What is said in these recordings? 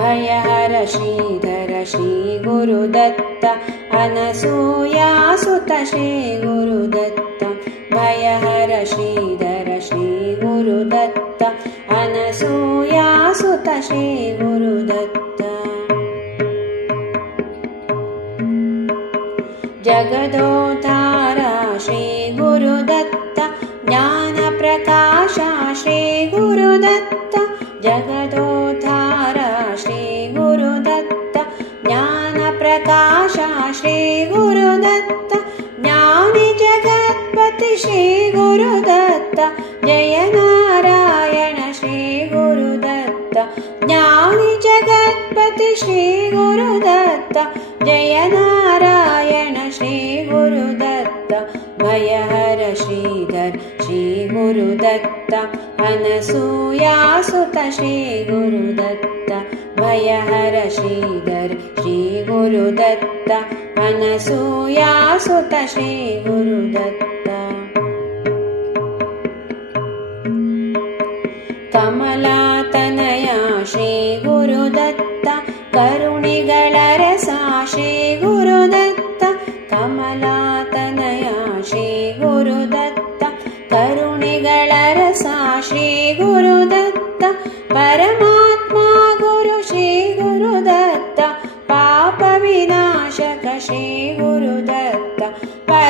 भयहर श्रीधर श्रीगुरुदत्त अनसूयासुत श्रीगुरुदत्त भयहर श्रीधर श्रीगुरुदत्त अनसूयासुत श्रीगुरुदत्त। जगदोतारा श्रीगुरुदत्त ज्ञानप्रकाशा श्री श्रीगुरुदत्त ज्ञानि जगत्पति श्रीगुरुदत्त जय नारायण श्रीगुरुदत्त ज्ञानि जगत्पति श्रीगुरुदत्त जय नारायण श्रीगुरुदत्त भयहर श्रीधर श्रीगुरुदत्त अनसूयासुत श्रीगुरुदत्त भयहर श्रीधर श्रीगुरुदत्त अनसूयासुत श्रीगुरुदत्त कमलातनया श्रीगुरुदत्त करुणिगळरसा श्रीगुरुदत्त कमलातनया श्रीगुरुदत्त करुणिगळरसा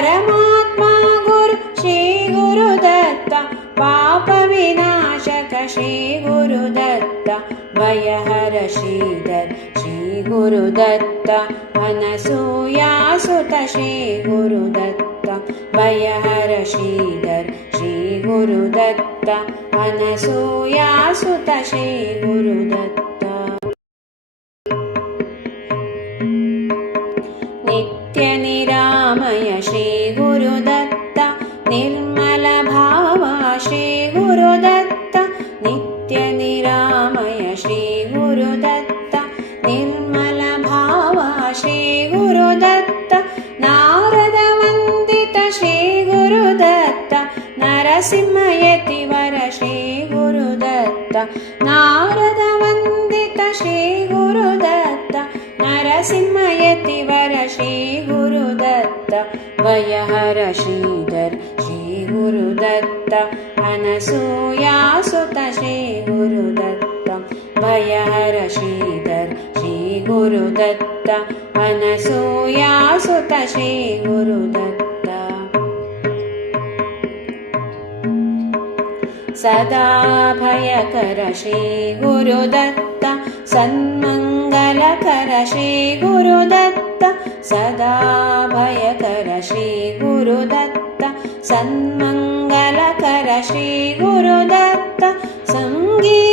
परमात्मा गुरु श्रीगुरुदत्त पापविनाशक श्रीगुरुदत्त भयहर श्रीधर श्रीगुरुदत्त अनसूयासुत श्रीगुरुदत्त भयहर श्रीधर श्रीगुरुदत्त अनसूयासुत श्रीगुरुदत्त श्रीगुरुदत्त निर्मलभावा श्रीगुरुदत्त नारदवन्दित श्रीगुरुदत्त नरसिंहयतिवर श्रीगुरुदत्त नारदवन्दित श्रीगुरुदत्त नरसिंहयतिवर श्रीगुरुदत्त भयहर श्रीधर श्रीगुरुदत्त अनसूयासुत श्रीगुरुदत्त भयहर श्रीधर श्रीगुरुदत्त अनसूयासुत श्रीगुरुदत्त सदा भयकर श्रीगुरुदत्त सन्मङ्गलकर श्रीगुरुदत्त सदा भयकर श्रीगुरुदत्त सन्मङ्गलकर श्रीगुरुदत्त सङ्गीतप्रिय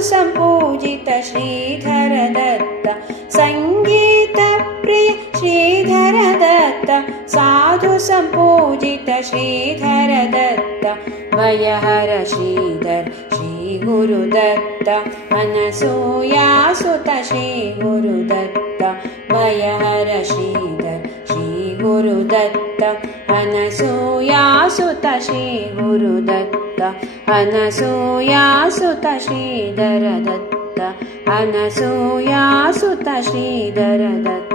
सम्पूजित श्रीधर दत्त सङ्गीतप्रिय श्रीधर दत्त साधु सम्पूजित श्रीधर दत्त भयहर श्रीधर श्रीगुरुदत्त। अनसूयासुत श्रीगुरुदत्त। भयहर श्रीधर श्रीगुरुदत्त अनसूयासुत श्रीगुरुदत्त अनसूयासुत श्रीधर दत्त अनसूयासुत श्रीधर दत्त